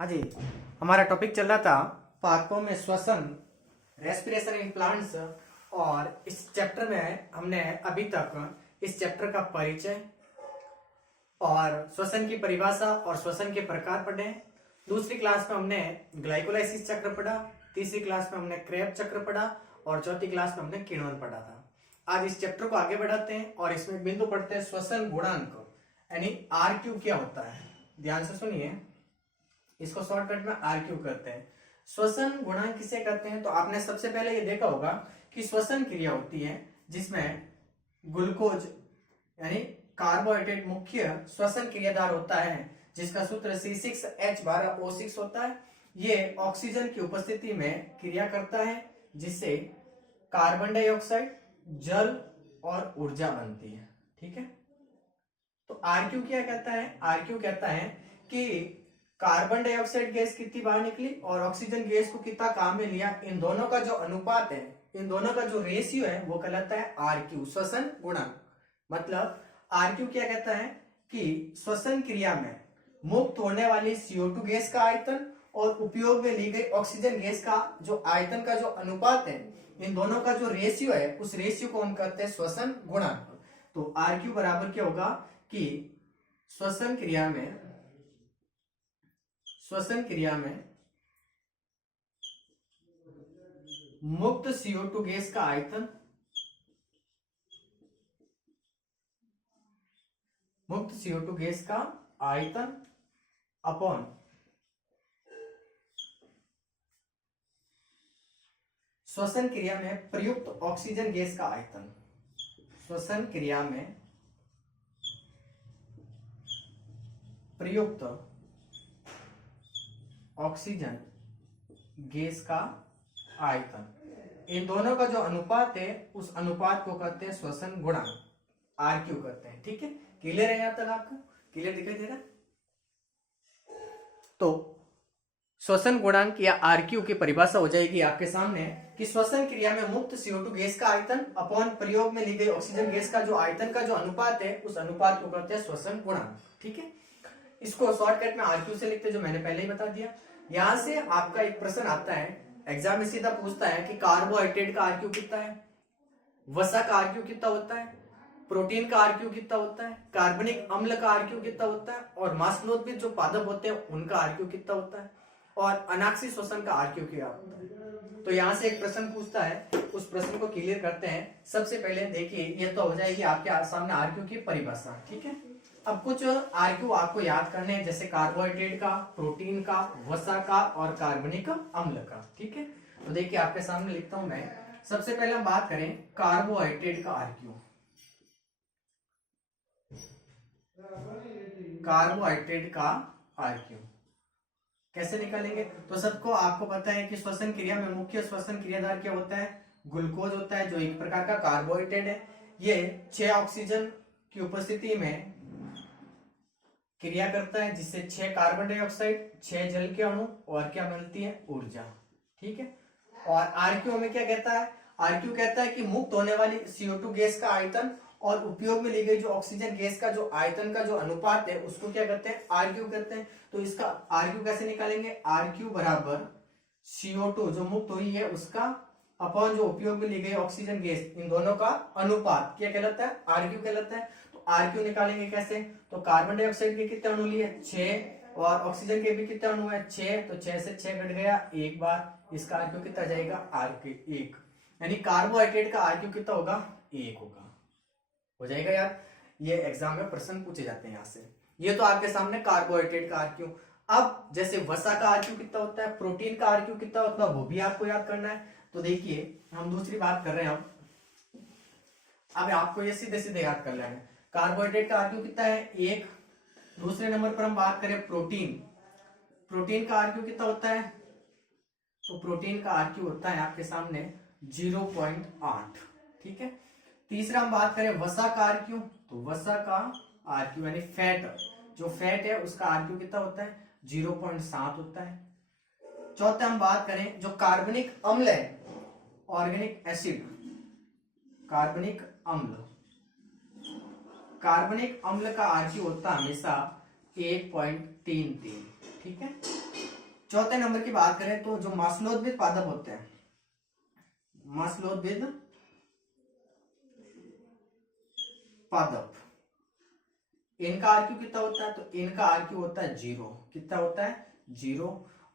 हाँ जी, हमारा टॉपिक चल रहा था पादपों में श्वसन, रेस्पिरेशन इन प्लांट्स। और इस चैप्टर में हमने अभी तक इस चैप्टर का परिचय और श्वसन की परिभाषा और श्वसन के प्रकार पढ़े। दूसरी क्लास में हमने ग्लाइकोलाइसिस चक्र पढ़ा, तीसरी क्लास में हमने क्रेब चक्र पढ़ा और चौथी क्लास में हमने किण्वन पढ़ा था। आज इस चैप्टर को आगे बढ़ाते हैं और इसमें बिंदु पढ़ते हैं श्वसन गुणांक, यानी आरक्यू क्या होता है। ध्यान से सुनिए, इसको शॉर्टकट में आरक्यू करते हैं। श्वसन गुणांक किसे कहते हैं? तो आपने सबसे पहले ये देखा होगा कि श्वसन क्रिया होती है जिसमें ग्लूकोज यानी कार्बोहाइड्रेट मुख्य श्वसन क्रियादार होता है, जिसका सूत्र C6H12O6 होता है। ये ऑक्सीजन की उपस्थिति में क्रिया करता है जिससे कार्बन डाइऑक्साइड, जल और ऊर्जा बनती है। ठीक है, तो आरक्यू क्या कहता है? आरक्यू कहता है कि कार्बन डाइऑक्साइड गैस कितनी बाहर निकली और ऑक्सीजन गैस को कितना काम में लिया, इन दोनों का जो अनुपात है, इन दोनों का जो रेशियो है वो कहलाता है आरक्यू, श्वसन गुणांक। मतलब आरक्यू क्या कहता है कि श्वसन क्रिया में मुक्त होने वाली CO2 गैस का आयतन और उपयोग में ली गई ऑक्सीजन गैस का जो आयतन का जो अनुपात है, इन दोनों का जो रेशियो है, उस रेशियो को हम कहते हैं श्वसन गुणांक। तो आरक्यू बराबर क्या होगा कि श्वसन क्रिया में मुक्त CO2 गैस का आयतन, मुक्त CO2 गैस का आयतन अपॉन श्वसन क्रिया में प्रयुक्त ऑक्सीजन गैस का आयतन। श्वसन क्रिया में प्रयुक्त ऑक्सीजन गैस का आयतन, इन दोनों का जो अनुपात है उस अनुपात को कहते हैं श्वसन गुणांक, आरक्यू कहते हैं। ठीक है, क्लियर है? यहां तक आपको क्लियर दिखाई दे रहा? तो श्वसन गुणांक या आरक्यू की परिभाषा हो जाएगी आपके सामने कि श्वसन क्रिया में मुक्त CO2 गैस का आयतन अपॉन प्रयोग में ली गई ऑक्सीजन गैस का जो आयतन का जो अनुपात है, उस अनुपात को कहते हैं श्वसन गुणांक। ठीक है, इसको शॉर्टकट में आरक्यू से लिखते, जो मैंने पहले ही बता दिया। यहां से आपका एक प्रश्न आता है, एग्जाम में सीधा पूछता है कि कार्बोहाइड्रेट का आरक्यू कितना है, वसा का आरक्यू कितना होता है, प्रोटीन का आरक्यू कितना होता है, कार्बनिक अम्ल का आरक्यू कितना होता है, और मांसलोदविद जो पादप होते हैं उनका आरक्यू कितना होता है, और अनाक्षी श्वसन का आरक्यू क्या होता है। तो यहाँ से एक प्रश्न पूछता है, उस प्रश्न को क्लियर करते हैं। सबसे पहले देखिए, ये तो हो जाएगी आपके सामने आरक्यू की परिभाषा। ठीक है, अब कुछ आरक्यू आपको याद करने हैं, जैसे कार्बोहाइड्रेट का, प्रोटीन का, वसा का और कार्बनिक अम्ल का। ठीक है, तो देखिए आपके सामने लिखता हूं मैं। सबसे पहले हम बात करें कार्बोहाइड्रेट का आरक्यू। कार्बोहाइड्रेट का आरक्यू कैसे निकालेंगे? तो सबको आपको पता है कि श्वसन क्रिया में मुख्य श्वसन क्रियादार क्या होता है? ग्लूकोज होता है, जो एक प्रकार का कार्बोहाइड्रेट है। ये 6 ऑक्सीजन की उपस्थिति में क्रिया करता है, जिससे 6 कार्बन डाइऑक्साइड, 6 जल के अणु और क्या मिलती है? ऊर्जा। ठीक है, और आरक्यू हमें क्या कहता है? आरक्यू कहता है कि मुक्त होने वाली CO2 गैस का आयतन और उपयोग में ली गई जो ऑक्सीजन गैस का जो आयतन का जो अनुपात है, उसको क्या कहते हैं? आरक्यू कहते हैं। तो इसका आरक्यू कैसे निकालेंगे? आरक्यू बराबर CO2 जो मुक्त हुई है उसका अपॉन जो उपयोग में ली गई ऑक्सीजन गैस, इन दोनों का अनुपात क्या कहलाता है? आरक्यू कहलाता है। तो आरक्यू निकालेंगे कैसे? तो कार्बन डाइऑक्साइड के कितने अणु लिए? 6, और ऑक्सीजन के भी कितने अणु है? 6। तो 6 से 6 कट गया एक बार, इसका आरक्यू कितना जाएगा? आरक्यू 1, यानी कार्बोहाइड्रेट का आरक्यू कितना होगा? 1 होगा। हो जाएगा यार, ये एग्जाम में प्रश्न पूछे जाते हैं यहाँ से। ये तो आपके सामने कार्बोहाइड्रेट का आरक्यू। अब जैसे वसा का आरक्यू कितना होता है, प्रोटीन का आरक्यू कितना होता है, वो भी आपको याद करना है। तो देखिए, हम दूसरी बात कर रहे हैं। अब आपको ये सीधे सीधे याद कर लेना है। कार्बोहाइड्रेट का आरक्यू कितना है? 1। दूसरे नंबर पर हम बात करें प्रोटीन, प्रोटीन का आरक्यू कितना होता है? तो प्रोटीन का आरक्यू होता है आपके सामने 0.8। ठीक है, तीसरा हम बात करें वसा का आरक्यू, तो वसा का आरक्यू यानी फैट, जो फैट है उसका आरक्यू कितना होता है? 0.7 होता है। चौथा हम बात करें जो कार्बनिक अम्ल है, ऑर्गेनिक एसिड, कार्बनिक अम्ल, कार्बनिक अम्ल का आरक्यू होता है हमेशा 1.33। ठीक है, चौथे नंबर की बात करें तो जो मास्लोदबिद पादप होते हैं, मास्लोदबिद पादप, इनका आरक्यू कितना होता है? तो इनका आरक्यू होता है 0। कितना होता है? 0।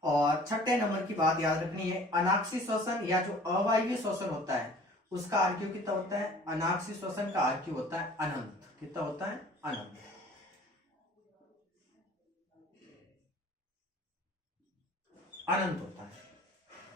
और छठे नंबर की बात याद रखनी है, अनाक्षी श्वसन या जो अवायवीय श्वसन होता है उसका आरक्यू कितना होता है? अनाक्षी श्वसन का आरक्यू होता है अनंत। कितना होता है? अनंत। अनंत होता है।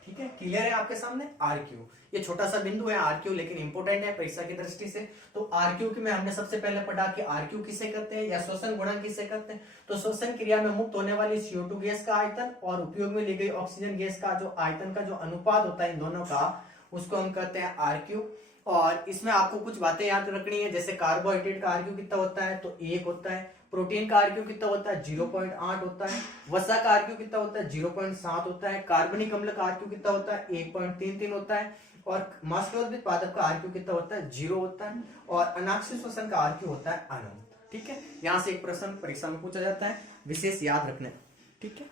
ठीक है, क्लियर है आपके सामने? आरक्यू, ये छोटा सा बिंदु है आरक्यू, लेकिन इंपोर्टेंट है परीक्षा की दृष्टि से। तो आरक्यू की में हमने सबसे पहले पढ़ा कि आरक्यू किसे कहते हैं या श्वसन गुणांक किसे कहते हैं। तो श्वसन क्रिया में मुक्त होने वाली CO2 गैस का आयतन और उपयोग में ली गई ऑक्सीजन गैस का जो आयतन का जो अनुपात होता है इन दोनों का, उसको हम कहते हैं आरक्यू। और इसमें आपको कुछ बातें याद रखनी है, जैसे कार्बोहाइड्रेट का आरक्यू कितना होता है? तो 1 होता है। प्रोटीन का आरक्यू कितना होता है? 0.8 होता है। वसा का आरक्यू कितना होता है? 0.7 होता है। कार्बनिक अम्ल का आरक्यू कितना होता है? 1.33 होता है। और मास्लोदबिद पादप का आरक्यू कितना होता है? 0 होता है। और अनाक्षी श्वसन का आरक्यू होता है अनंत। ठीक है, यहां से एक प्रश्न परीक्षा में पूछा जाता है, विशेष याद रखना। ठीक है।